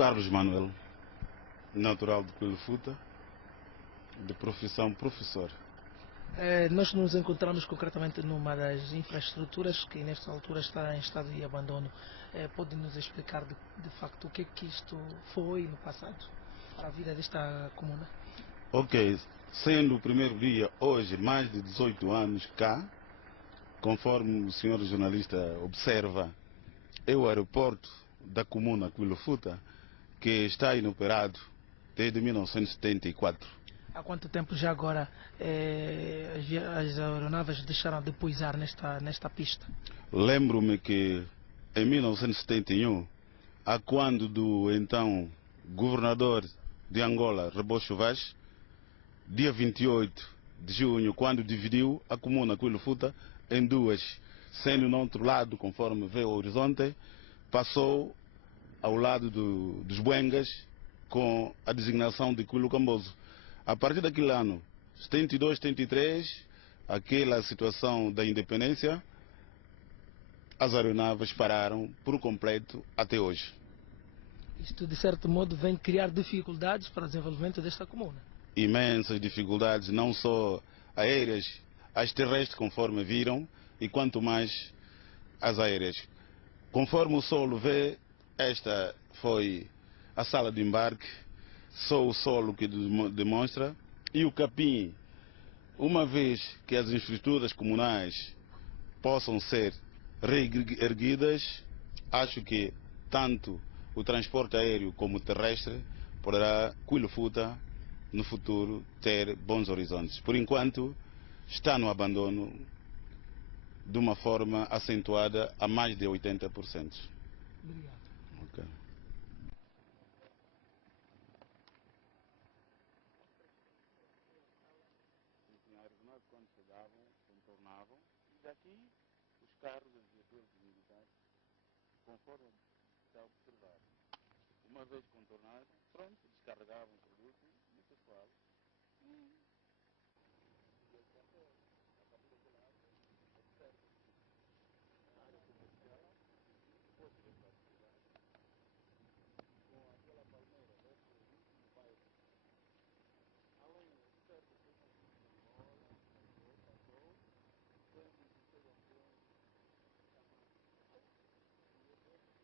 Carlos Manuel, natural de Quilofuta, de profissão professor. Nós nos encontramos concretamente numa das infraestruturas que nesta altura está em estado de abandono. Pode nos explicar de facto o que é que isto foi no passado para a vida desta comuna? Ok, sendo o primeiro dia, hoje, mais de 18 anos cá, conforme o senhor jornalista observa, é o aeroporto da comuna Quilofuta que está inoperado desde 1974. Há quanto tempo já agora as aeronaves deixaram de pousar nesta pista? Lembro-me que em 1971, a quando do então governador de Angola, Rebocho Vaz, dia 28 de junho, quando dividiu a comuna Quilofuta em duas, sendo no outro lado, conforme vê o horizonte, passou ao lado dos Buengas com a designação de Quilucamboso. A partir daquele ano, 72, 73, aquela situação da independência, as aeronaves pararam por completo até hoje. Isto, de certo modo, vem criar dificuldades para o desenvolvimento desta comuna. Imensas dificuldades, não só aéreas, as terrestres, conforme viram, e quanto mais as aéreas. Conforme o solo vê, esta foi a sala de embarque, só o solo que demonstra, e o capim, uma vez que as infraestruturas comunais possam ser reerguidas, acho que tanto o transporte aéreo como terrestre poderá Quilofuta no futuro ter bons horizontes. Por enquanto está no abandono de uma forma acentuada a mais de 80%. Obrigado. Okay. Quando chegavam, contornavam, e daqui os carros, os viaturas militares, conforme está observado. Uma vez contornado, pronto, descarregavam o produto no pessoal e ia para a terra. A partir daquele lado, observa a área comercial e depois ir para a cidade. Com aquela palmeira, deve ser o último bairro. Além, observa que uma vez de Angola, passou, temos instalações do outro lado, para o oeste,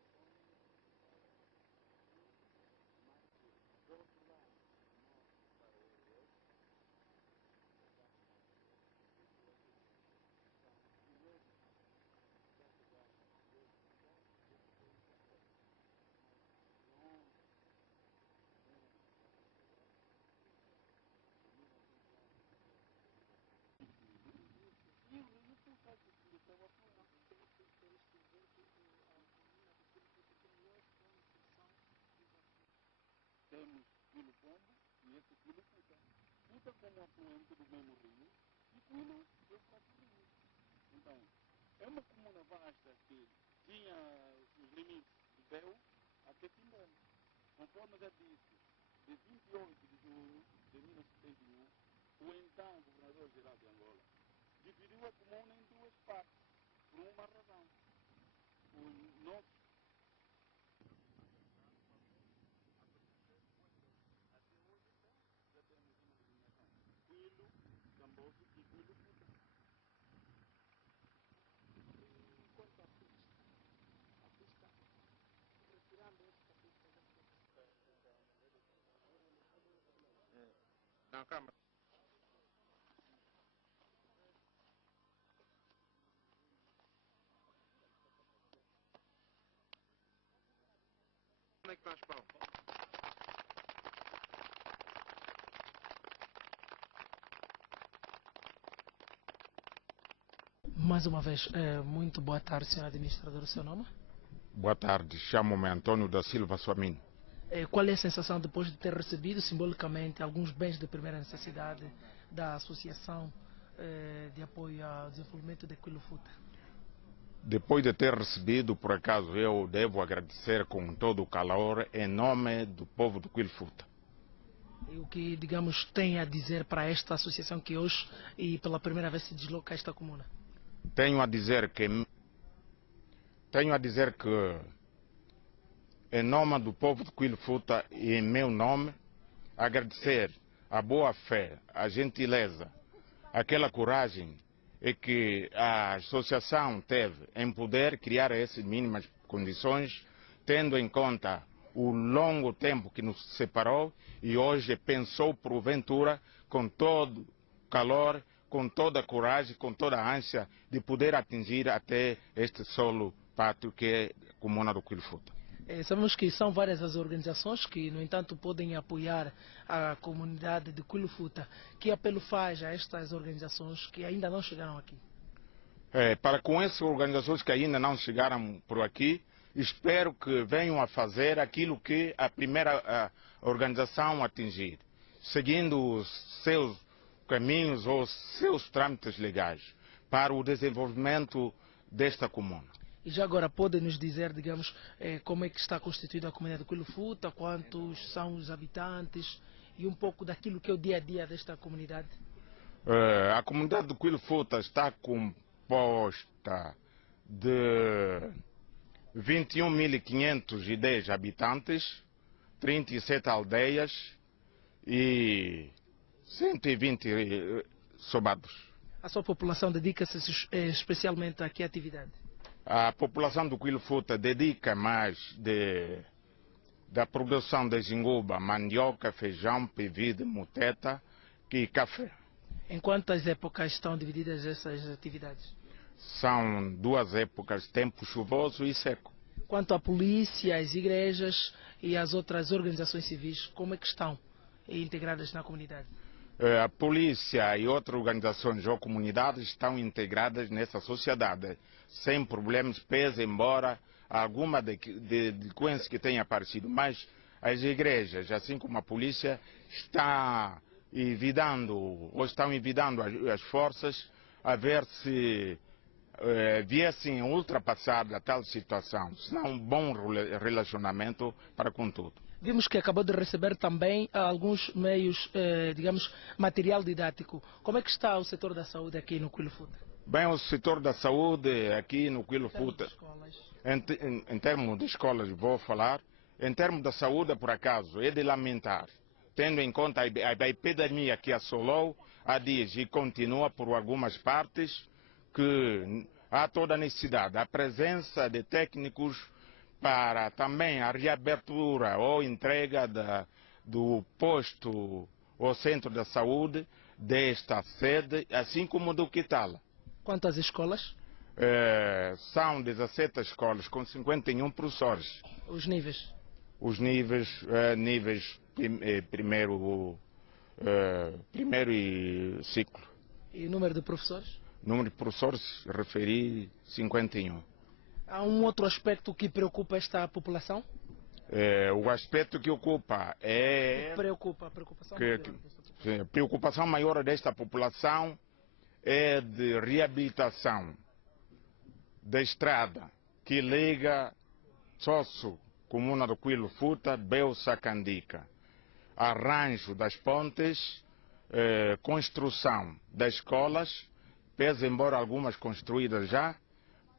temos Quilo Pombo e esse Quilo Futa. Futa como afluente do mesmo rio e Quilo é o próprio rio. Então, é uma comuna vasta que tinha os limites de Peu até Timbé. Conforme já disse, de 28 de junho de 1971, o então governador-geral de Angola dividiu a comuna em duas partes, por uma razão. O nosso Quilo, Camboso e Quilo Futa. E quanto à pista, retirando esta pista já foi. Não, calma. Onde é que está as pau? Mais uma vez, muito boa tarde, senhor administrador. O seu nome? Boa tarde, chamo-me Antônio da Silva Suamino. Qual é a sensação depois de ter recebido simbolicamente alguns bens de primeira necessidade da Associação de Apoio ao Desenvolvimento de Quilofuta? Depois de ter recebido, por acaso, eu devo agradecer com todo o calor em nome do povo do Quilofuta. E o que, digamos, tem a dizer para esta associação que hoje e pela primeira vez se desloca a esta comuna? Tenho a dizer que em nome do povo de Quilfuta e em meu nome, agradecer a boa fé, a gentileza, aquela coragem e que a associação teve em poder criar essas mínimas condições, tendo em conta o longo tempo que nos separou e hoje pensou porventura com todo calor, com toda a coragem, com toda a ânsia de poder atingir até este solo pátio que é a comuna do Quilfuta. Sabemos que são várias as organizações que, no entanto, podem apoiar a comunidade de Quilfuta. Que apelo faz a estas organizações que ainda não chegaram aqui? Para com essas organizações que ainda não chegaram por aqui, espero que venham a fazer aquilo que a primeira organização atingir, seguindo os seus caminhos ou os seus trâmites legais para o desenvolvimento desta comuna. E já agora pode nos dizer, digamos, como é que está constituída a comunidade de Quilfuta, quantos são os habitantes e um pouco daquilo que é o dia a dia desta comunidade? A comunidade de Quilfuta está composta de 21.510 habitantes, 37 aldeias e 120 sobados. A sua população dedica-se especialmente a que atividade? A população do Quilfuta dedica mais da produção de jinguba, mandioca, feijão, pivide, muteta e café. Em quantas épocas estão divididas essas atividades? São 2 épocas, tempo chuvoso e seco. Quanto à polícia, as igrejas e as outras organizações civis, como é que estão integradas na comunidade? A polícia e outras organizações ou comunidades estão integradas nessa sociedade, sem problemas, pese embora alguma delinquência que tenha aparecido. Mas as igrejas, assim como a polícia, estão evitando as forças a ver se viessem ultrapassar a tal situação, senão um bom relacionamento para com tudo. Vimos que acabou de receber também alguns meios, digamos, material didático. Como é que está o setor da saúde aqui no Quilfuta? Bem, o setor da saúde aqui no Quilfuta, em termos de escolas, vou falar, em termos da saúde, por acaso, é de lamentar, tendo em conta a epidemia que assolou há dias e continua por algumas partes, que há toda a necessidade, a presença de técnicos para também a reabertura ou entrega do posto ou centro da saúde desta sede, assim como do Quitala. Quantas escolas? São 17 escolas com 51 professores. Os níveis? Os níveis primeiro e ciclo. E o número de professores? O número de professores, referi 51. Há um outro aspecto que preocupa esta população? O aspecto que ocupa é... A preocupação maior desta população é de reabilitação da estrada que liga Sosso, comuna do Quilfuta, Beusa, Candica. Arranjo das pontes, construção das escolas, pese embora algumas construídas já,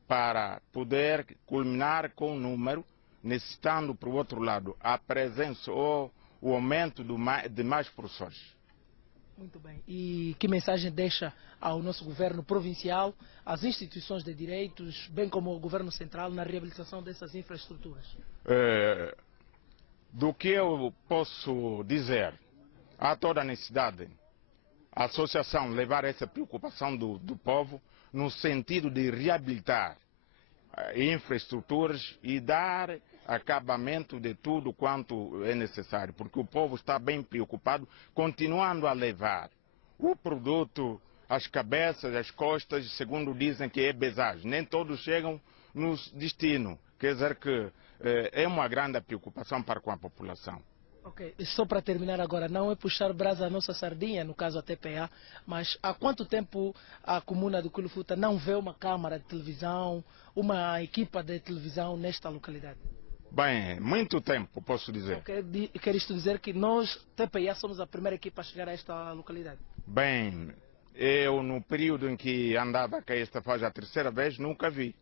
para poder culminar com o número, necessitando, por outro lado, a presença ou o aumento de mais professores. Muito bem. E que mensagem deixa ao nosso governo provincial, às instituições de direitos, bem como ao governo central, na reabilitação dessas infraestruturas? Do que eu posso dizer, há toda a necessidade a associação levar essa preocupação do povo no sentido de reabilitar infraestruturas e dar acabamento de tudo quanto é necessário, porque o povo está bem preocupado, continuando a levar o produto às cabeças, às costas, segundo dizem que é pesagem. Nem todos chegam no destino, quer dizer que é uma grande preocupação para com a população. Ok, só para terminar agora, não é puxar brasa à nossa sardinha, no caso a TPA, mas há quanto tempo a comuna do Quilfuta não vê uma câmara de televisão, uma equipa de televisão nesta localidade? Bem, muito tempo, posso dizer. Quer isto dizer que nós, TPA, somos a primeira equipa a chegar a esta localidade? Bem, eu no período em que andava cá esta faz a terceira vez, nunca vi.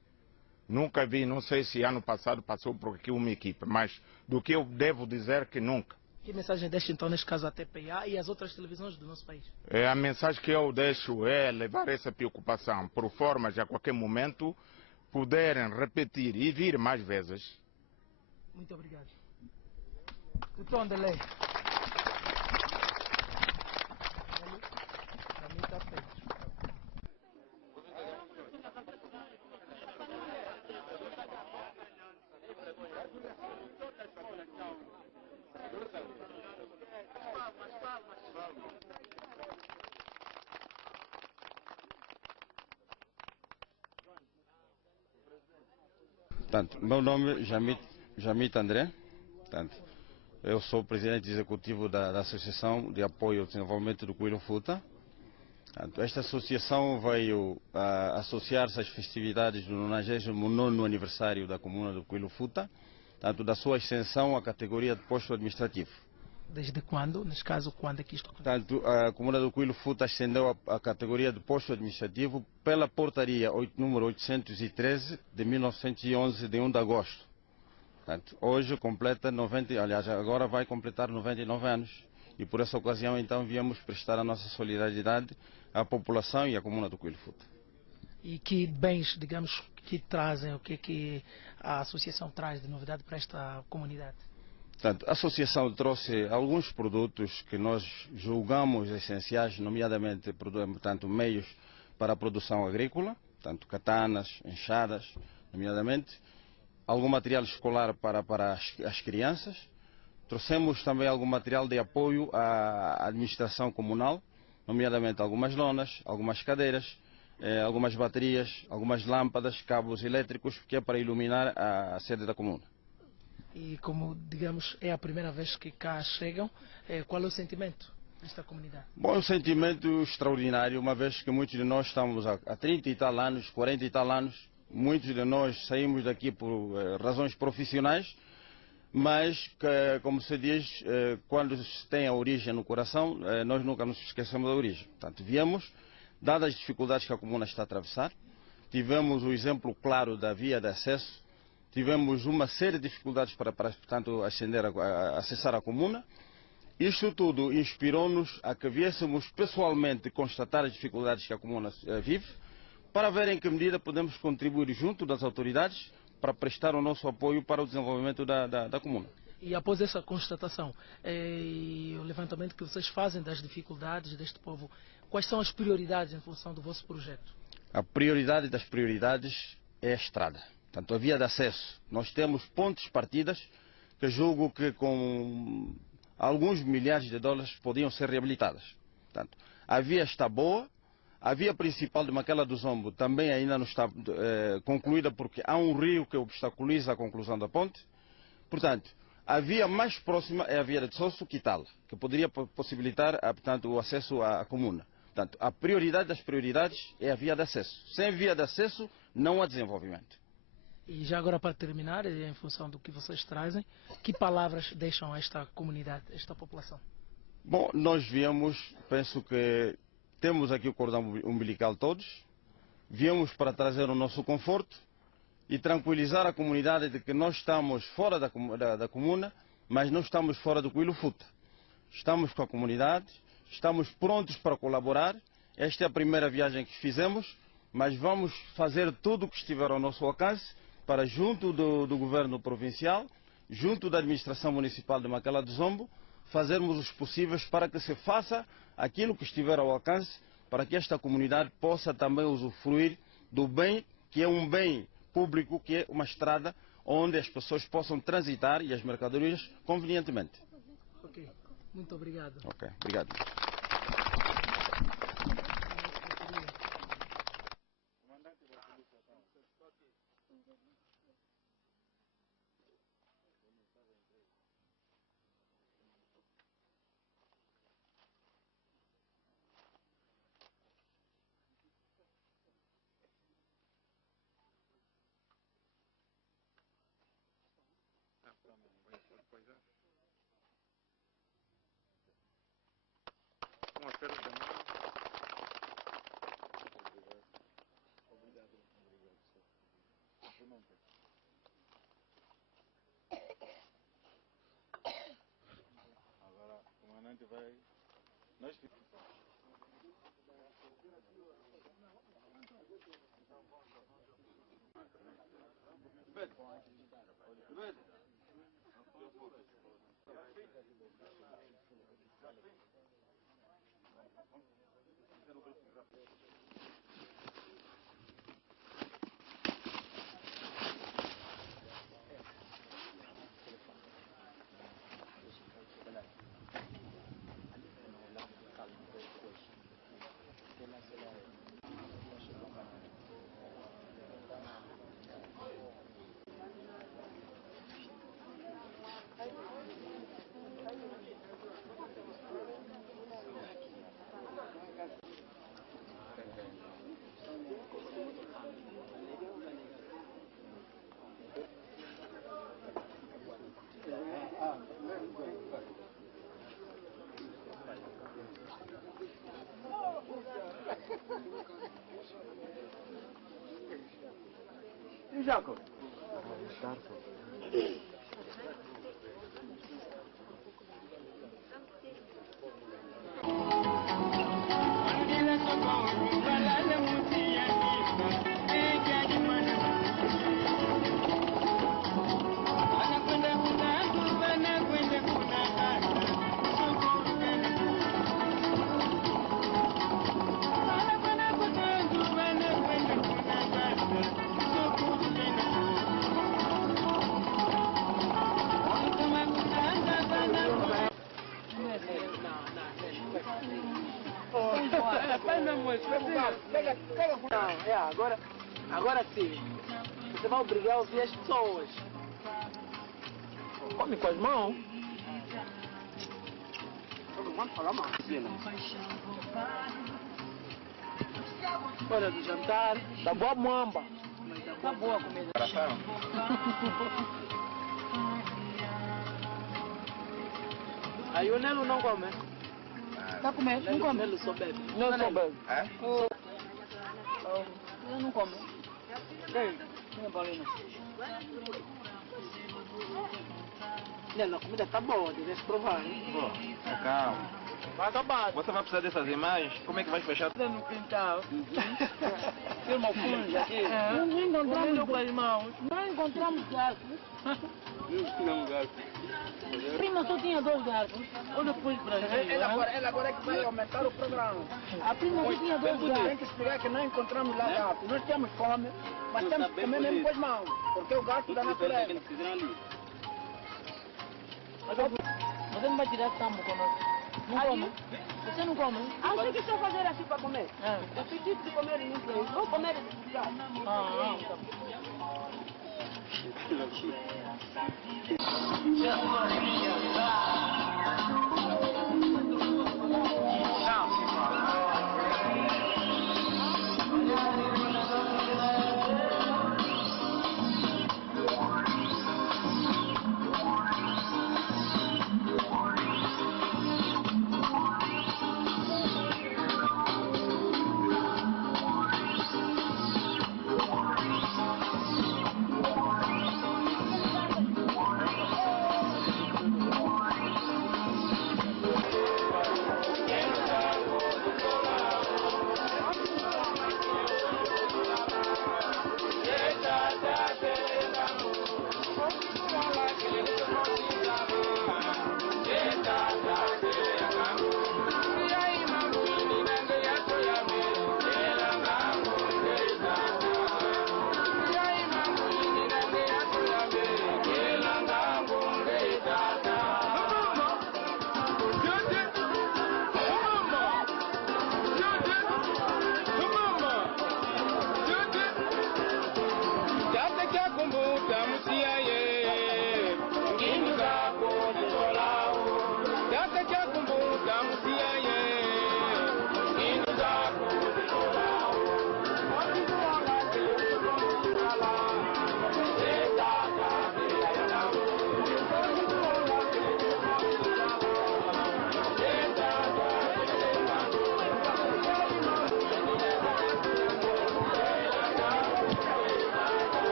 Nunca vi, não sei se ano passado passou por aqui uma equipe, mas do que eu devo dizer que nunca. Que mensagem deixa então neste caso a TPA e as outras televisões do nosso país? A mensagem que eu deixo é levar essa preocupação por forma de a qualquer momento poderem repetir e vir mais vezes. Muito obrigado. Doutor Anderlei. Para mim está feito. Portanto, meu nome é Jamit André. Portanto, eu sou presidente executivo da Associação de Apoio ao Desenvolvimento do Cuilo Futa. Portanto, esta associação veio associar-se às festividades do 99º aniversário da Comuna do Cuilo Futa, tanto da sua extensão à categoria de posto administrativo. Desde quando? Neste caso, quando é que isto aconteceu? Portanto, a Comuna do Cuilo Futa ascendeu a categoria de posto administrativo pela portaria número 813 de 1911, de 1 de agosto. Portanto, hoje completa 90, aliás, agora vai completar 99 anos. E por essa ocasião, então, viemos prestar a nossa solidariedade à população e à Comuna do Cuilo Futa. E que bens, digamos, que trazem, o que é que a associação traz de novidade para esta comunidade? Portanto, a associação trouxe alguns produtos que nós julgamos essenciais, nomeadamente portanto, meios para a produção agrícola, portanto, katanas, enxadas, nomeadamente, algum material escolar para as crianças. Trouxemos também algum material de apoio à administração comunal, nomeadamente algumas lonas, algumas cadeiras, algumas baterias, algumas lâmpadas, cabos elétricos, que é para iluminar a sede da comuna. E como, digamos, é a primeira vez que cá chegam, qual é o sentimento desta comunidade? Bom, é um sentimento extraordinário, uma vez que muitos de nós estamos há 30 e tal anos, 40 e tal anos, muitos de nós saímos daqui por razões profissionais, mas, como se diz, quando se tem a origem no coração, nós nunca nos esquecemos da origem. Portanto, viemos, dadas as dificuldades que a comuna está a atravessar, tivemos o exemplo claro da via de acesso, tivemos uma série de dificuldades para portanto, acessar a comuna. Isto tudo inspirou-nos a que viéssemos pessoalmente constatar as dificuldades que a comuna vive, para ver em que medida podemos contribuir junto das autoridades para prestar o nosso apoio para o desenvolvimento da comuna. E após essa constatação e o levantamento que vocês fazem das dificuldades deste povo, quais são as prioridades em função do vosso projeto? A prioridade das prioridades é a estrada. Portanto, a via de acesso. Nós temos pontos de partidas que julgo que com alguns milhares de dólares podiam ser reabilitadas. Portanto, a via está boa. A via principal de Maquela do Zombo também ainda não está concluída, porque há um rio que obstaculiza a conclusão da ponte. Portanto, a via mais próxima é a via de Sosso-Quitala, que poderia possibilitar portanto, o acesso à comuna. Portanto, a prioridade das prioridades é a via de acesso. Sem via de acesso, não há desenvolvimento. E já agora, para terminar, em função do que vocês trazem, que palavras deixam a esta comunidade, a esta população? Bom, nós viemos, penso que temos aqui o cordão umbilical todos, viemos para trazer o nosso conforto e tranquilizar a comunidade de que nós estamos fora da comuna, mas não estamos fora do Cuilo Futa. Estamos com a comunidade, estamos prontos para colaborar. Esta é a primeira viagem que fizemos, mas vamos fazer tudo o que estiver ao nosso alcance para, junto do governo provincial, junto da administração municipal de Maquela do Zombo, fazermos os possíveis para que se faça aquilo que estiver ao alcance, para que esta comunidade possa também usufruir do bem, que é um bem público, que é uma estrada onde as pessoas possam transitar e as mercadorias convenientemente. Ok, muito obrigado. Ok, obrigado. Jacob. Agora sim, você vai obrigar a ouvir as pessoas. Come com as mãos. Todo mundo fala mal. Hora do jantar, tá boa a mamba. Tá boa a comida. Aí o Nelo não come. Tá comendo? Não come. Nelo só bebe. Não só bebe. É? Eu não como. Quem? Minha Paulina. Nelo, a comida tá boa, deve provar, hein? Pô, calma. Vai acabar. Você vai precisar dessas imagens? Como é que vai fechar? No quintal. Tem uma funja aqui. Não encontramos com as mãos. Não encontramos garfos. Não, gato. Prima só tinha 2 garfos. Ou depois pra gente. Ela agora é que vai aumentar o programa. A prima só tinha 2 Tem garfos. que explicar que não encontramos lá gato. Nós temos fome, mas temos que comer mesmo com as mãos. Porque é o gato da natureza. Você não vai tirar sambo conosco. Não come? Você não come? Acha que só fazer assim para comer? É. Esse tipo de comer não tem. Vou comer esse gato. Ah, Yeah.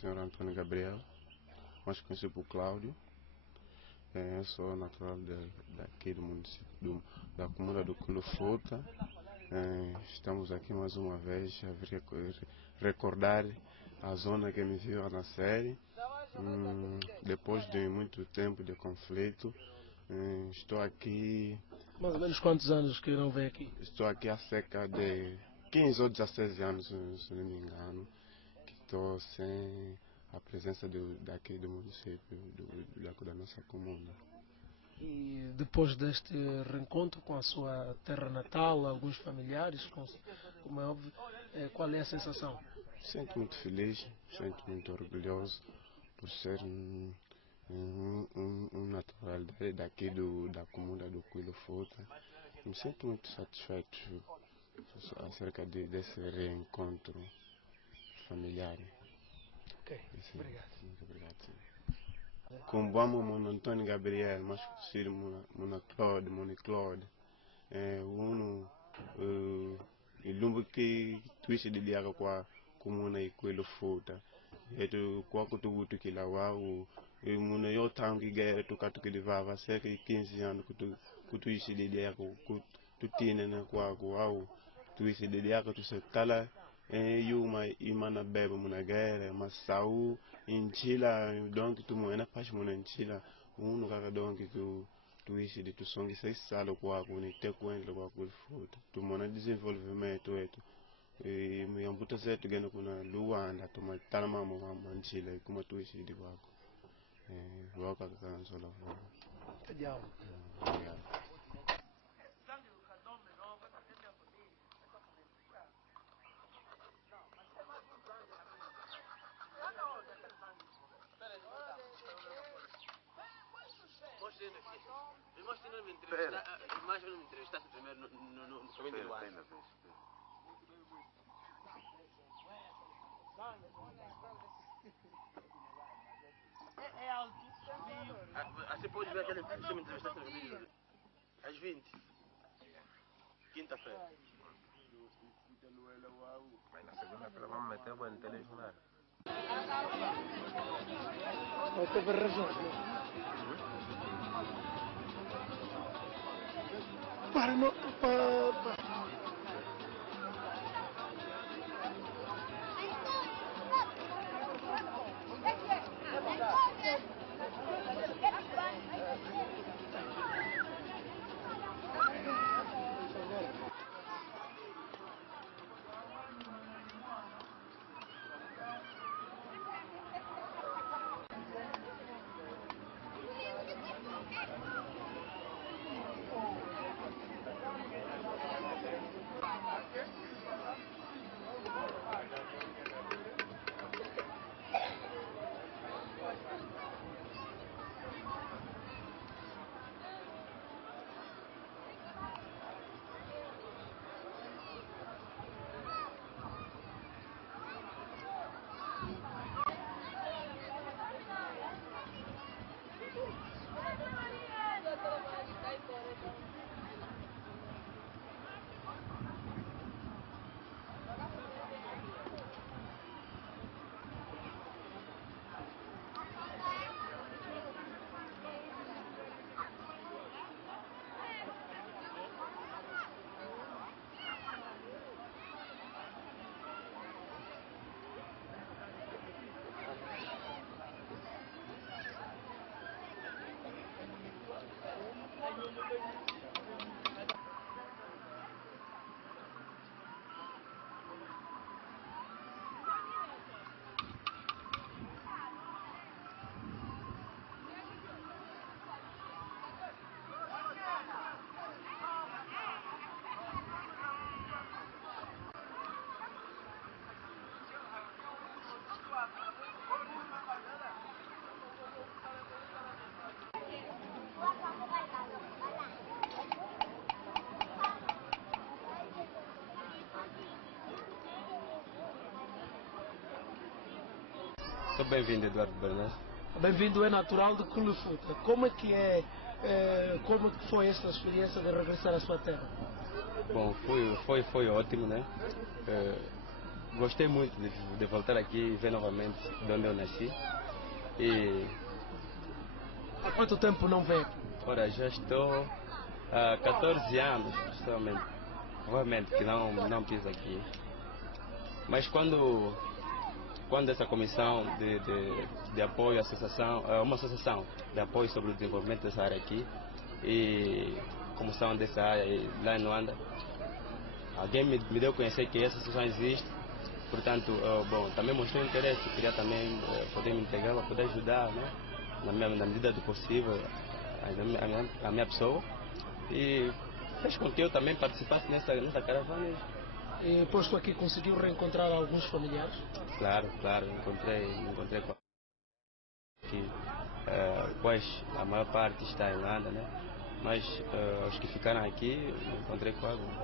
Senhor Antônio Gabriel, mais conhecido por Cláudio. Eu sou natural daqui do município da comuna do Quilo Fruta. Estamos aqui mais uma vez a recordar a zona que me viu a nascer. Depois de muito tempo de conflito, estou aqui. Mais ou menos quantos anos que não vem aqui? Estou aqui há cerca de 15 ou 16 anos, se não me engano, que estou sem a presença daqui do município, da nossa comuna. E depois deste reencontro com a sua terra natal, alguns familiares, como é óbvio, qual é a sensação? Sinto muito feliz, sinto muito orgulhoso por ser um natural daqui da comuna do Quilo Fruta. Me sinto muito satisfeito acerca desse reencontro familiar. Ok, obrigado. Muito obrigado. Kumbwamo Mono Antônio Gabriel, mais conhecido Mono Claude, ilumbu que twist de diaga kwa comuna e Quilo Fruta. Kwa kutugutu kila wao, muna yo tangi gaire tukatuki divava cerca de 15 anos kutuishi de diaga kutine na kwa wao, twist de diaga tusetala yuma imana bebe muna gaire masau inchila donc tu moena pash muna inchila unu kaka donc tu ishi de tu songi sai salo kwa kuni tekwendle kwa kulifuta tu mona desenvolvimento wetu muyambuta zetu gena kuna luwanda tumatala mama wa manchila kuma tu ishi de kwako waka kaka nsola Tchau. Mais ou menos me entrevistasse primeiro no caminho de Luanda. Você pode ver aquele que você me entrevistaste no vídeo às 20. Quinta-feira. Mas na segunda-feira vamos meter o no telejornal. Não teve razão. Para não. Para. Sou bem-vindo, Eduardo Bernas. Bem-vindo, é natural de Culufuta. Como é que como que foi essa experiência de regressar à sua terra? Bom, foi ótimo, né? Gostei muito de voltar aqui e ver novamente de onde eu nasci. E... Há quanto tempo não vem aqui? Ora, já estou há 14 anos, realmente, que não piso aqui. Mas quando essa comissão de apoio à associação, uma associação de apoio sobre o desenvolvimento dessa área aqui, e comissão dessa área lá em Luanda, alguém me deu a conhecer que essa associação existe, portanto, bom, também mostrei interesse, queria também poder me integrar para poder ajudar, né, na medida do possível, a minha pessoa, e fez com que eu também participasse nessa caravana. E posto aqui, conseguiu reencontrar alguns familiares? Claro, encontrei com que pois a maior parte está em Luanda, né? Mas os que ficaram aqui, encontrei com alguns.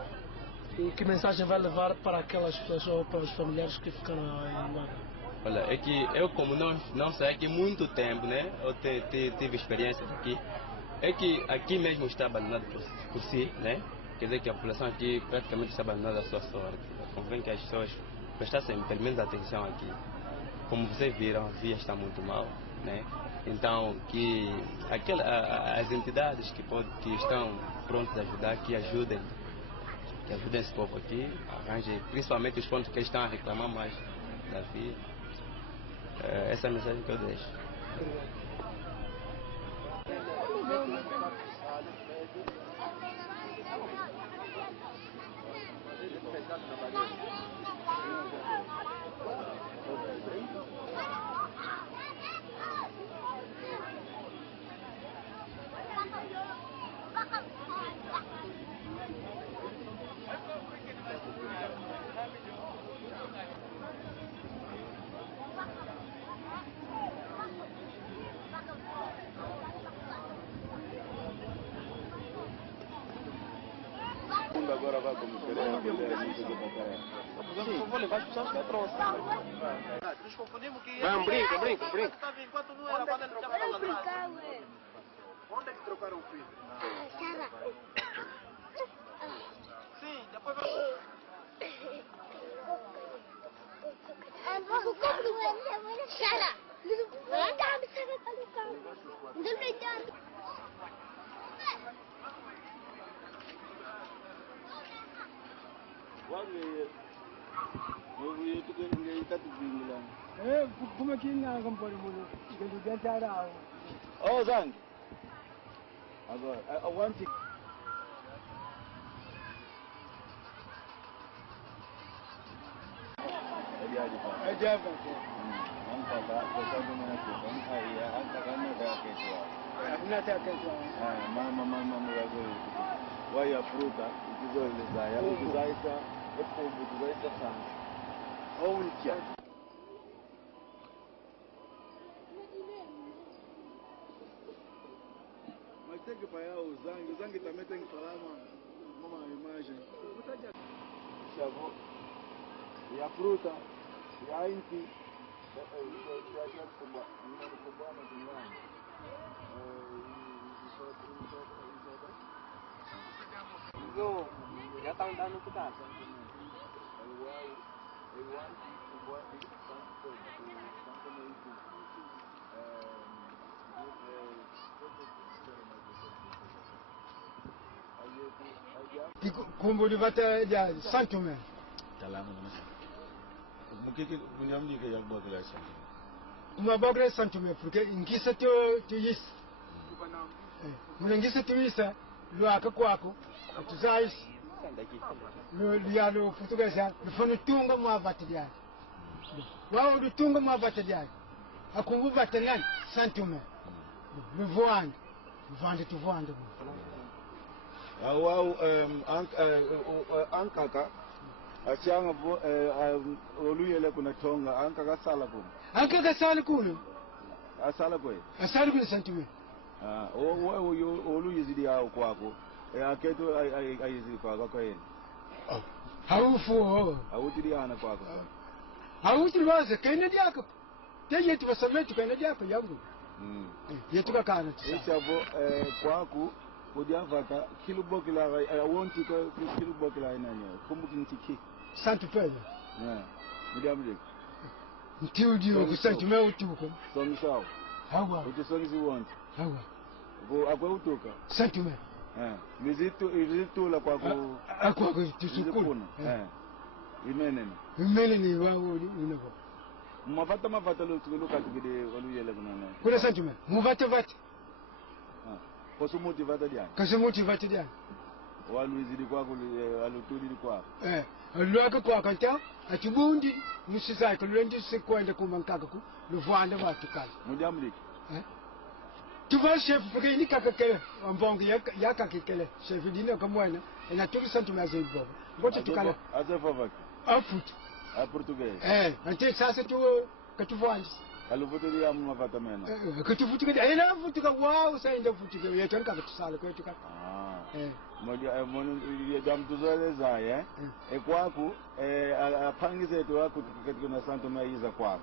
E que mensagem vai levar para aquelas pessoas ou para os familiares que ficaram em Luanda? Olha, é que eu, como não saí aqui muito tempo, né? Eu tive experiência aqui. É que aqui mesmo está abandonado por si, né? Quer dizer que a população aqui praticamente está abandonada à sua sorte. Convém que as pessoas prestassem pelo menos atenção aqui. Como vocês viram, a via está muito mal, né? Então, que as entidades que estão prontas a ajudar, que ajudem esse povo aqui, arranjem principalmente os pontos que eles estão a reclamar mais da via. Essa é a mensagem que eu deixo. Agora vai começar Eu vou levar as pessoas que eu trouxe. Nos confundimos que... Não, brinco. Enquanto não era, quando ele já falou lá atrás. Onde é que trocaram o filho? Sim, depois vai... Como é que não compõe o mundo? Oh, Zang. Agora, I want to... Waya fruta, ukizoelezaya, ukizaisa epombe, ukizaisa sana. Oulikia. Mas tem que pagar o Zang também tem que falar uma imagem. Chavo, e a fruta, e a inti, Não, já estão dando cuidado. Kumbu dibata ja santume. Talamu na sa. Mukike kunyamni ke yak bagla sa. Kuma bagla santume porque ingisa to yis. Ngisa to yisa lo akakwako atuzais. Lo lialo portuguesa, lo fone tunga mo abatidia. Wao do tunga mo abatidia. Akumbu batangan santume. Le voando. Vande tu voando. Wow, ankaka achanga oluyele kuna tonga ankaka sala kuna. Ankaka sala kuna. Asala kwe. Asala kuna santume. Oluyizidi yao kwako. Aketo ayizidi kwako kwa yeye. Haufu. Awutili ana kwako. Awutili waze kene diako. Teje tuwasametu kene diako yangu. Yetuka kana tsa. Ichavo kwako Odiavata, kilobokila, I want to go kilobokila in any community. Santo Pedro. Yeah, Mediam. Until you sent me out to Song Shaw. How about the songs you want? How go about to sent me. Visit to La Pago, Aqua to Sukun. Remaining, you know. Mavata Mavata to look at the Oluya. Good sentiment. Muvatavat. Kasumutivate dia. Waluizidi kwako alutuli kwako. Alwaka kwa kanta atubundi musisa ko lendi se kwenda kumankaka ku luvanda batukala. Mujamli. Tuva chef porque ni kakakele ambongo yakakekele chef dina kamwana ina tuki santu maze bobo. Ngoto tukala. Azefavak. Afut. A português. Ante sasa tu katuvandi. Aluvutili ya mavata mena. Katufutika ina futika wow sainda futika yetanka kutusala kwetuka. Moja ya damtuzale zaya kwako apangise to wako katika na santo maiza kwako.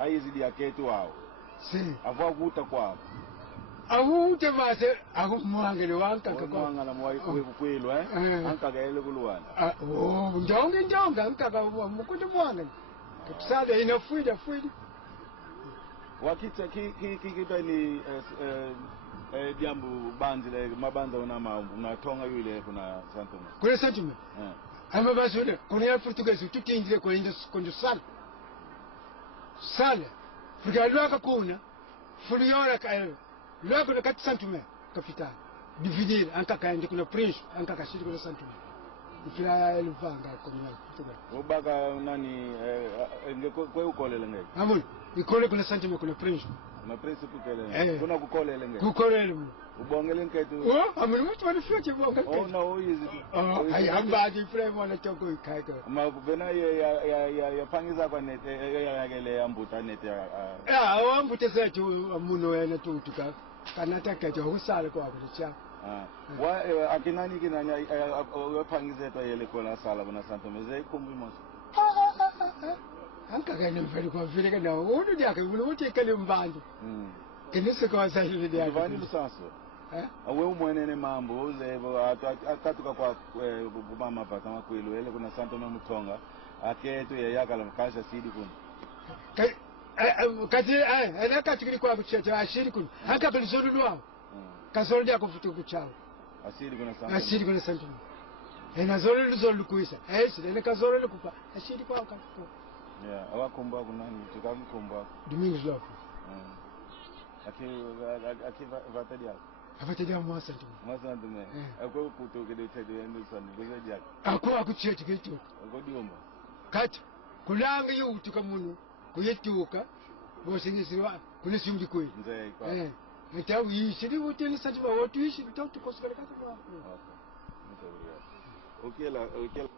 Aizidi yaketu wao. Si. Avwa kuta kwako. Awute base mwangele wanka kwa mwangala mwai kwelo anka gaele kulwana. Njonga anka mukuti mwangele. Kutusala ina fuida. Wakita kita ni jambo banzile mabanza unatonga yule kuna santume. Kuna santume? Ama basule kuna ya português tutinjile kwa inda kundu sala. Sala. Porque loka kuna fuliora kae. Loka na kati santume kapitani. Dividir anka kaende kuna prince anka kashiri kuna santume. Ifila elvanga kuna português. Ubaka nani kwa ukolele ngai. Amul ikole kuna santume kuna prince. Na prince kukele. Kuna kukolele ngai. Kukolele. Ubongele nkaitu. Amul mtu wanifia bonga. No easy. Ai ambaji frame wana choko ikaika. Ma bena ya pangiza kwa net ya gele ambuta net ya. Ambuta zetu muno wena tutuka. Kanata kejo husale kwa kucha. Wa akinani kinanya ya pangiza to yele kola sala kuna santume zai kumbi mos. Anka gani mfeli kwa vile kana udu dia ke ulo wote kale mbandi. Kenise kwa sasa ile dia. Vani lusanso. awe umwenene mambo uzebo akatuka kwa mama pata makwilo ele kuna Santo Tomé Mutonga aketo yayakala mkasha sidi kuna kati ana katikiri kwa kuchecha ashiri kuna haka bilizolulwa kasoro dia kufutu kuchao asiri kuna Santo ena zolulu zolukuisa ene kazolulu kupa ashiri kwa kato awakomba kunani tukamkomba Domingos Lopes aqui vai ter diálogo. Vai ter diálogo mais Santo Tomé. Agora o puto que deixa de Anderson, vai ter diálogo. Agora o tchete que tu. Agora diomba. Kat, kulanga yu tukamuno, kuyetuka, bosingisirwa, kunesimdi kuyi. Nzee kwa. Então isso ele vai ter essa de uma outra isso então tu consegue cá tu. Muito obrigado. O que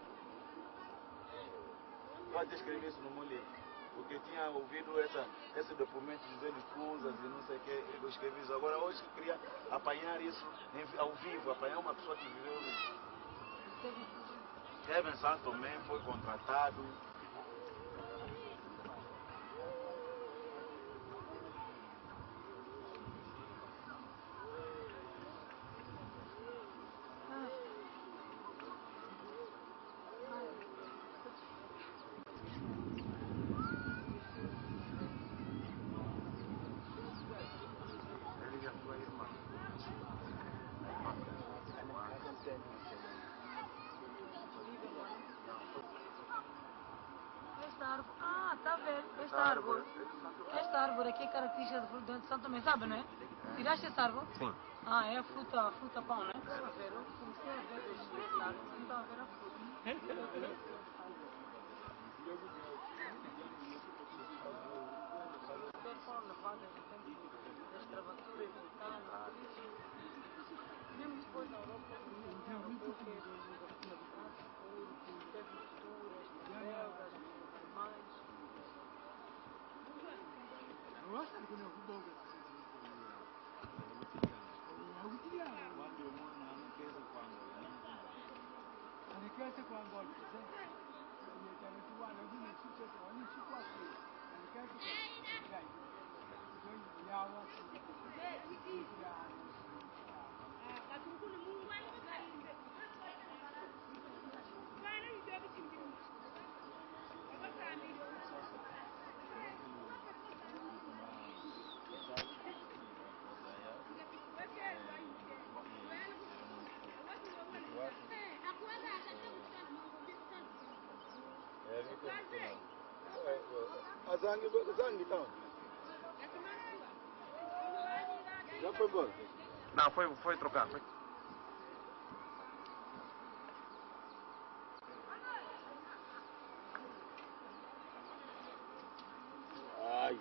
pode escrever isso no meu livro. Porque tinha ouvido esse documento dizendo coisas e não sei o que, eu escrevi isso. Agora hoje eu queria apanhar isso ao vivo, apanhar uma pessoa que viveu isso. Kevin Santo Tomé foi contratado. Tá vendo? Esta árvore aqui é característica do fruto de Santo Tomé, sabe, não é? Tiraste essa árvore? Sim. Ah, é a fruta pão, né? Deixa eu ver, eu comecei a ver esta árvore, não estava a ver a fruta. Foram levadas no tempo da escravatura americana, mesmo depois na Europa, porque teve misturas, belgas, alemães. Azangue então. Já foi embora? Não, foi trocar. Ai.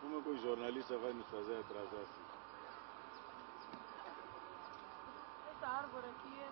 Como é que o jornalista vai nos fazer atrasar assim? Essa árvore aqui é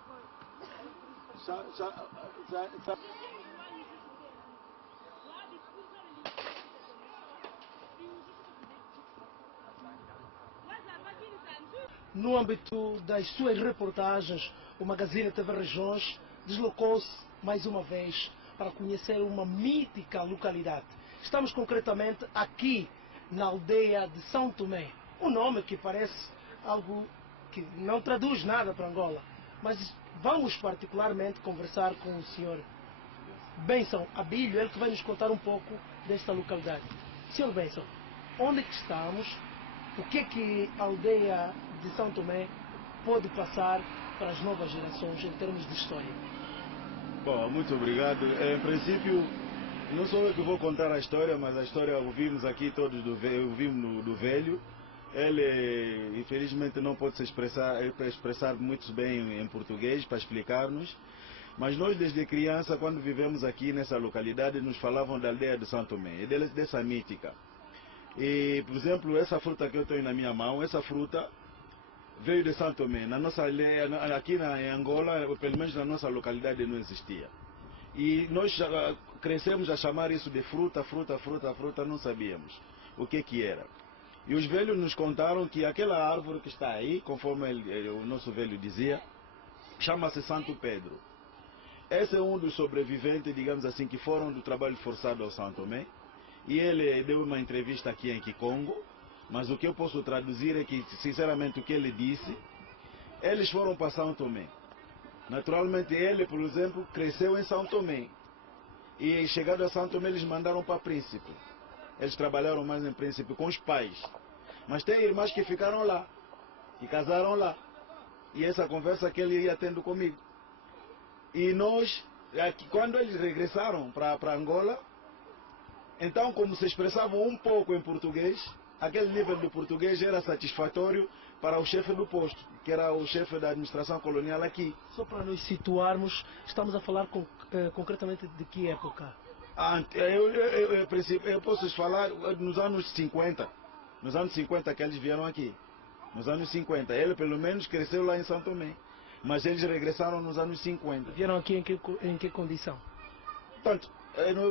No âmbito das suas reportagens, o Magazine TV Regiões deslocou-se mais uma vez para conhecer uma mítica localidade. Estamos concretamente aqui na aldeia de São Tomé, um nome que parece algo que não traduz nada para Angola, mas vamos particularmente conversar com o senhor Benson Abilho, ele que vai nos contar um pouco desta localidade. Senhor Benson, onde é que estamos? O que é que a aldeia de São Tomé pode passar para as novas gerações em termos de história? Bom, muito obrigado. Em princípio, não sou eu que vou contar a história, mas a história ouvimos aqui todos ouvimos do velho. Ele, infelizmente, não pode se expressar muito bem em português para explicar-nos. Mas nós, desde criança, quando vivemos aqui nessa localidade, nos falavam da aldeia de São Tomé, e dessa mítica. E, por exemplo, essa fruta que eu tenho na minha mão, essa fruta veio de São Tomé. Na nossa aldeia, aqui em Angola, pelo menos na nossa localidade, não existia. E nós crescemos a chamar isso de fruta, não sabíamos o que era. E os velhos nos contaram que aquela árvore que está aí, conforme o nosso velho dizia, chama-se Santo Pedro. Esse é um dos sobreviventes, digamos assim, que foram do trabalho forçado ao São Tomé. E ele deu uma entrevista aqui em Kikongo, mas o que eu posso traduzir é que, sinceramente, o que ele disse, eles foram para São Tomé. Naturalmente, ele, por exemplo, cresceu em São Tomé. E chegado a São Tomé, eles mandaram para Príncipe. Eles trabalharam mais em Príncipe com os pais. Mas tem irmãs que ficaram lá, que casaram lá. E essa conversa que ele ia tendo comigo. E nós, quando eles regressaram para Angola, então, como se expressavam um pouco em português, aquele nível de português era satisfatório para o chefe do posto, que era o chefe da administração colonial aqui. Só para nos situarmos, estamos a falar concretamente de que época? Eu posso falar nos anos 50. Nos anos 50 que eles vieram aqui. Nos anos 50. Ele, pelo menos, cresceu lá em São Tomé. Mas eles regressaram nos anos 50. Vieram aqui em que condição? Portanto,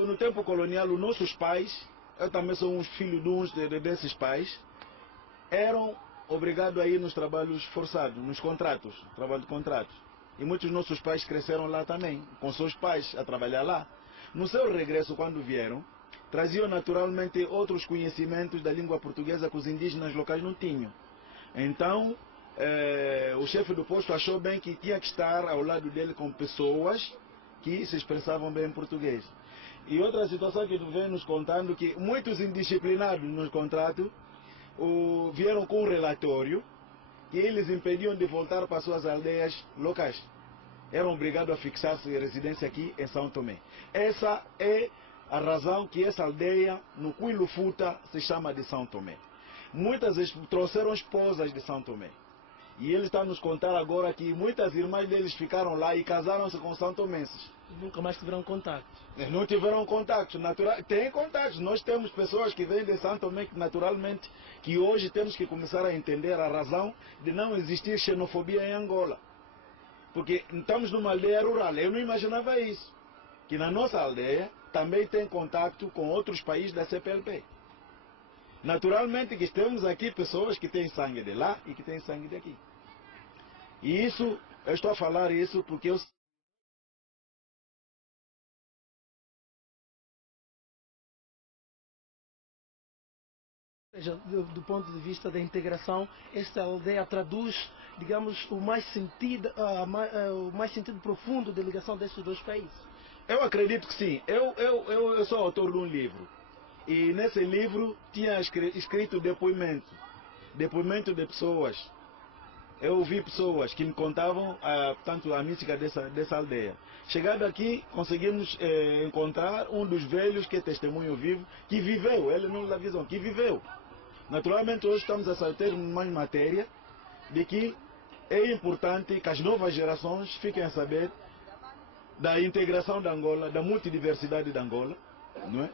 no tempo colonial, os nossos pais, eu também sou um filho desses pais, eram obrigados a ir nos trabalhos forçados, nos contratos, trabalho de contratos. E muitos dos nossos pais cresceram lá também, com seus pais, a trabalhar lá. No seu regresso, quando vieram, traziam naturalmente outros conhecimentos da língua portuguesa que os indígenas locais não tinham. Então, o chefe do posto achou bem que tinha que estar ao lado dele com pessoas que se expressavam bem em português. E outra situação que vem nos contando que muitos indisciplinados no contrato vieram com um relatório que eles impediam de voltar para suas aldeias locais. Eram obrigados a fixar-se residência aqui em São Tomé. Essa é a razão que essa aldeia, no Quilufuta, se chama de São Tomé. Muitas trouxeram esposas de São Tomé. E ele está nos contar agora que muitas irmãs deles ficaram lá e casaram-se com santomenses. E nunca mais tiveram contato? Não tiveram contato. Tem contatos. Nós temos pessoas que vêm de São Tomé, naturalmente, que hoje temos que começar a entender a razão de não existir xenofobia em Angola. Porque estamos numa aldeia rural. Eu não imaginava isso. Que na nossa aldeia também tem contato com outros países da CPLP. Naturalmente que temos aqui pessoas que têm sangue de lá e que têm sangue daqui. E isso, eu estou a falar isso porque eu... Ou seja, do ponto de vista da integração, esta aldeia traduz, digamos, o mais sentido profundo da ligação destes dois países? Eu acredito que sim. Eu sou autor de um livro. E nesse livro tinha escrito depoimento de pessoas. Eu ouvi pessoas que me contavam portanto, a mística dessa aldeia. Chegado aqui, conseguimos encontrar um dos velhos que é testemunho vivo, que viveu, ele não da visão, que viveu. Naturalmente hoje estamos a ter mais matéria de que é importante que as novas gerações fiquem a saber da integração da Angola, da multidiversidade da Angola, não é?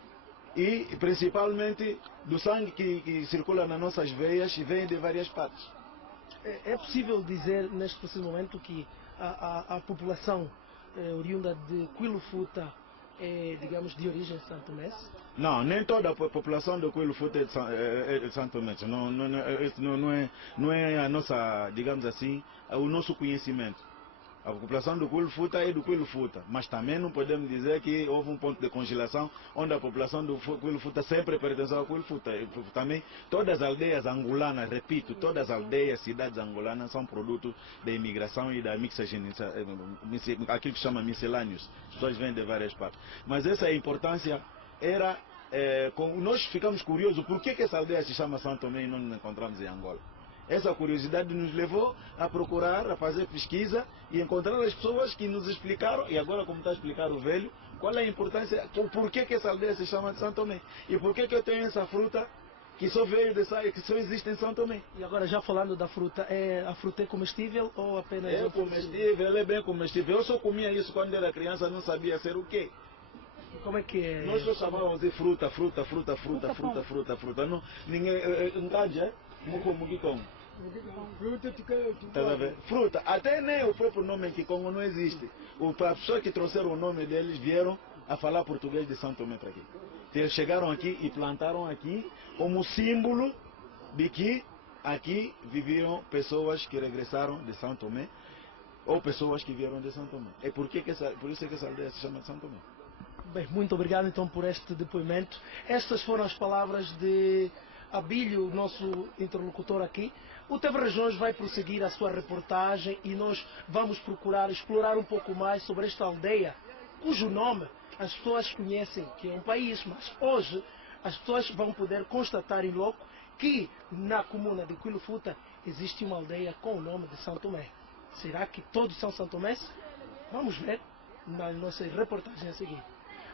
E principalmente do sangue que circula nas nossas veias e vem de várias partes. É possível dizer neste preciso momento que a população oriunda de Quilufuta é, digamos, de origem santomense? Não, nem toda a população de Quilufuta é de santomense. Não é a nossa, digamos assim, o nosso conhecimento. A população do Quilufuta é do Quilufuta, mas também não podemos dizer que houve um ponto de congelação onde a população do Quilufuta sempre pertenceu ao Quilufuta. Também todas as aldeias angolanas, repito, todas as aldeias, cidades angolanas são produto da imigração e da mixagenização, aquilo que chama miscelâneos. As pessoas vêm de várias partes. Mas essa importância era, nós ficamos curiosos por que essa aldeia se chama São Tomé e não nos encontramos em Angola. Essa curiosidade nos levou a procurar, a fazer pesquisa e encontrar as pessoas que nos explicaram, e agora como está a explicar o velho, qual é a importância, por que essa aldeia se chama de São Tomé e por que eu tenho essa fruta que só veio que só existe em São Tomé. E agora já falando da fruta, a fruta é comestível ou apenas... É comestível, ela é bem comestível. Eu só comia isso quando era criança, não sabia ser o quê. Como é que é? Nós só chamávamos de fruta. Não, ninguém, entende, Fruta, Tá a ver? Fruta, até nem o próprio nome em Kikongo não existe. As pessoas que trouxeram o nome deles vieram a falar português de São Tomé para aqui. Eles chegaram aqui e plantaram aqui como símbolo de que aqui viviam pessoas que regressaram de São Tomé ou pessoas que vieram de São Tomé. É por isso que essa aldeia se chama de São Tomé. Bem, muito obrigado então por este depoimento. Estas foram as palavras de Abílio, nosso interlocutor aqui. O TV Regiões vai prosseguir a sua reportagem e nós vamos procurar explorar um pouco mais sobre esta aldeia, cujo nome as pessoas conhecem que é um país, mas hoje as pessoas vão poder constatar em loco que na comuna de Quilofuta existe uma aldeia com o nome de São Tomé. Será que todos são santomenses? Vamos ver na nossa reportagem a seguir.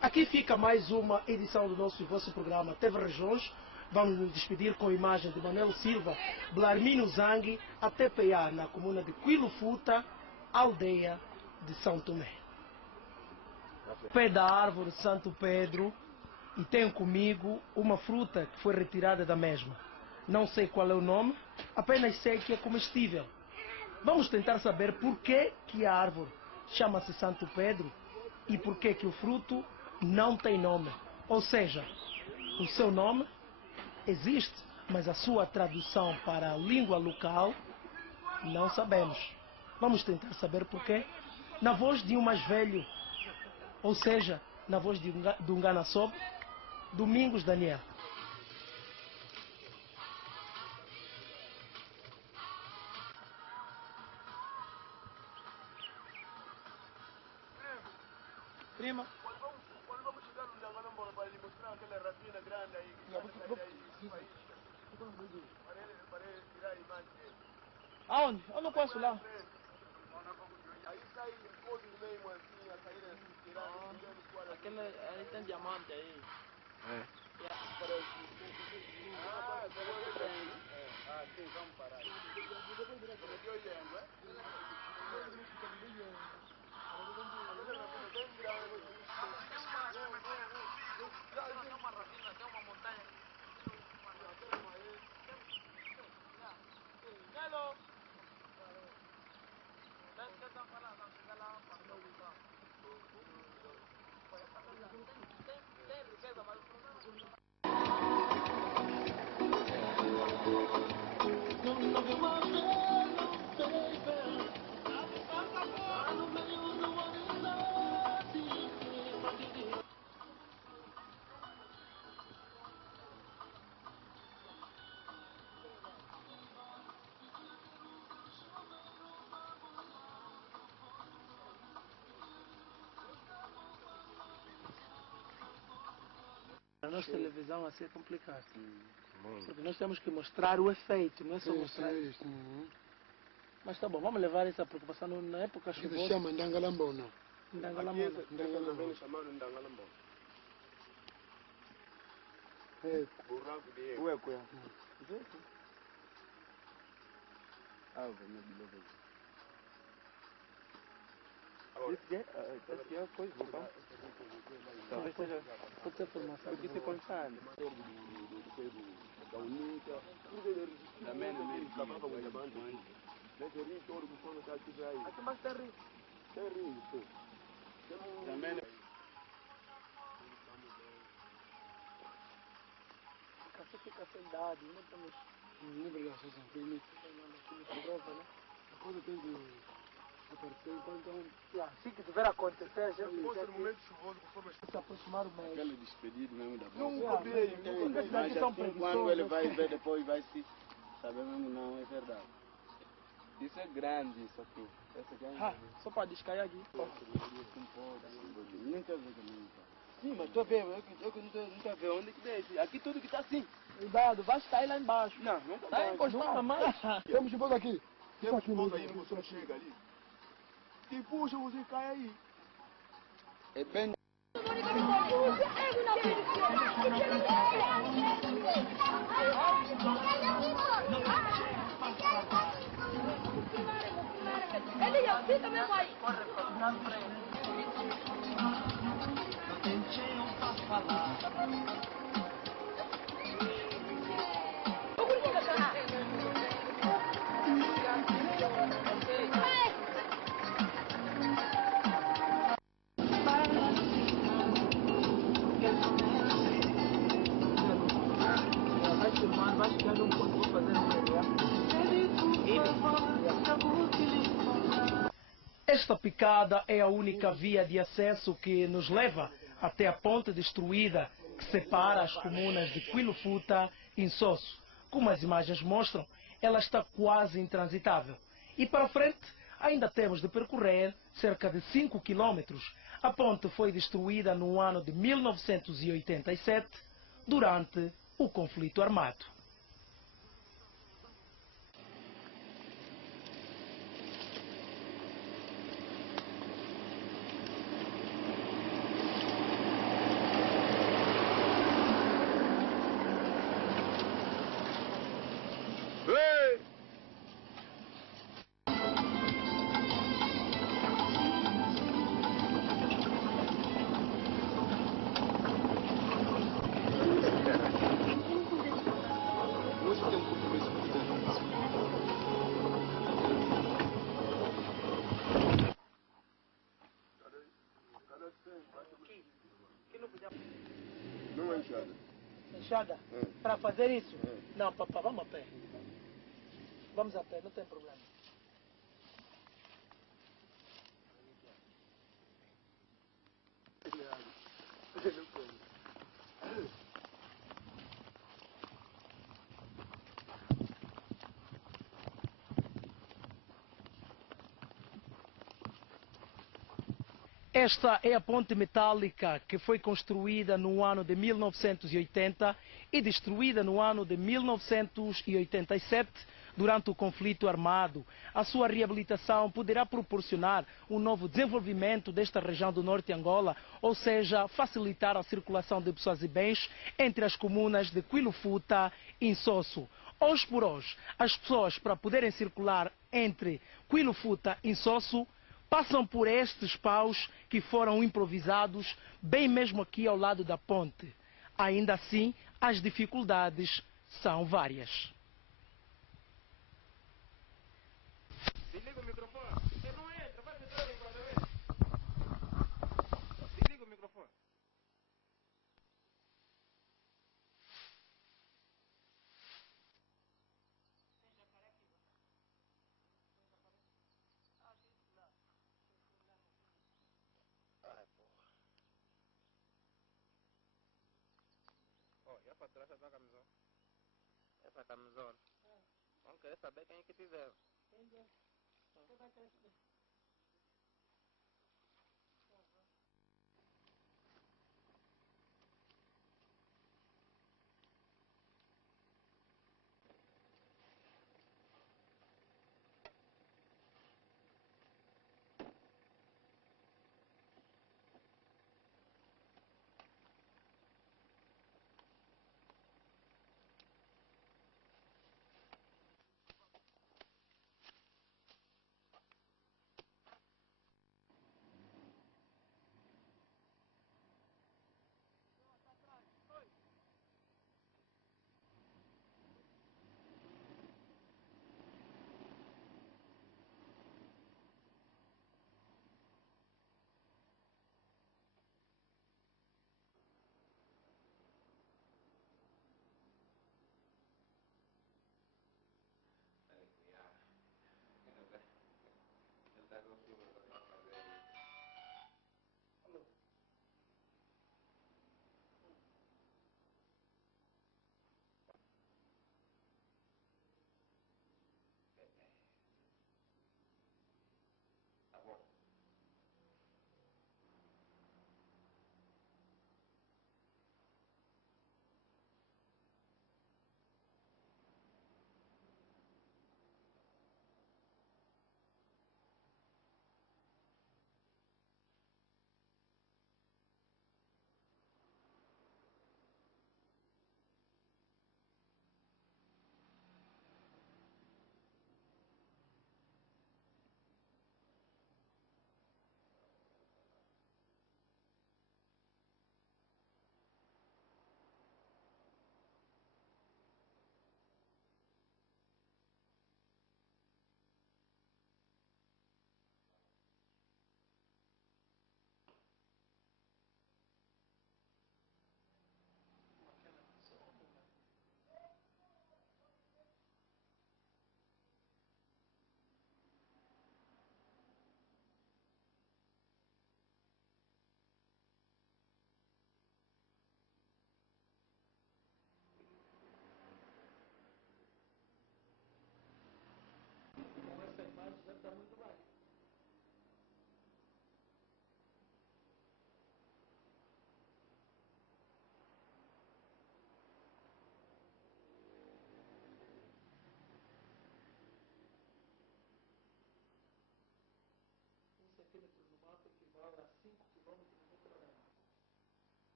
Aqui fica mais uma edição do nosso e vosso programa TV Regiões. Vamos nos despedir com a imagem de Manuel Silva, Blarmino Zang, a TPA na comuna de Quilofuta, aldeia de São Tomé. Pé da árvore Santo Pedro e tenho comigo uma fruta que foi retirada da mesma. Não sei qual é o nome, apenas sei que é comestível. Vamos tentar saber por que a árvore chama-se Santo Pedro e por que o fruto não tem nome. Ou seja, o seu nome existe, mas a sua tradução para a língua local não sabemos. Vamos tentar saber por quê. Na voz de um mais velho, ou seja, na voz de um Ganasob, Domingos Daniel. Prima. Quando vamos chegar no Ndangalambora para lhe mostrar aquela rapina grande aí. Para ele tirar a imagem dele. Aonde? Eu não conheço lá. Aí sai coisas mesmo assim, a sair tirando. Aquele ali tem diamante aí. É. Sim, vamos parar. Tem uma montanha. Hello. Que estão falando? Chegar lá para tem riqueza, mas o A nossa televisão assim é complicado. Porque nós temos que mostrar o efeito, não é só mostrar isso. Mas tá bom, vamos levar essa preocupação na época chuvosa. Que se chama Ndangalambona. Ndangalambona. Ndangalambona. Chamaram Ndangalambona. Buraco de erro. Ué, cuia. Ah, vamos de Esse é coisa, vulcão. Talvez seja. Pode ser formação. Porque se constante. Da Unica. Da Mena mesmo. Acabava com o diamante. Nesse rio todo que foi no caso de aí. Aqui mais tem rio. Tem rio, pô. Da Mena. Café fica sem idade, não estamos... Não é verdade, César. Tem prova, né? a coisa tem que aparecer, então... Assim que tiver a acontecer, a gente Depois do momento chuvoso, conforme se aproximar o mês. Aquele despedido mesmo da Nunca vi. Quando ele vai ver depois vai se saber mesmo não é verdade. Isso é grande, isso aqui. Essa grande. Só para descaiar aqui. Nunca vi também. Sim, mas tu vê, eu que nunca vi onde que desce. Aqui tudo que tá assim. Cuidado, vai cair lá embaixo. Não, nunca vai. Vai encostar mais. Temos chuvoso aqui. Temos chuvoso aí, você chega ali. E puxa, você cai aí. É bem... Ele já fica mesmo aí. Esta picada é a única via de acesso que nos leva até a ponte destruída que separa as comunas de Quilofuta e Insosso. Como as imagens mostram, ela está quase intransitável. E para frente, ainda temos de percorrer cerca de 5 quilômetros. A ponte foi destruída no ano de 1987, durante o conflito armado. Não é enxada. Enxada? Para fazer isso? Não, papá, vamos a pé. Vamos a pé, não tem problema. Esta é a ponte metálica que foi construída no ano de 1980 e destruída no ano de 1987 durante o conflito armado. A sua reabilitação poderá proporcionar um novo desenvolvimento desta região do norte de Angola, ou seja, facilitar a circulação de pessoas e bens entre as comunas de Quilofuta e Insosso. Hoje por hoje, as pessoas, para poderem circular entre Quilofuta e Insosso, passam por estes paus que foram improvisados bem mesmo aqui ao lado da ponte. Ainda assim, as dificuldades são várias. Desliga o microfone. Ele não entra, vai tentar o enquadramento. Desliga o microfone. Oh, já para trás da camisola. Essa camisola. Vamos querer saber quem é que fizeram. Quem é? Você vai querer saber.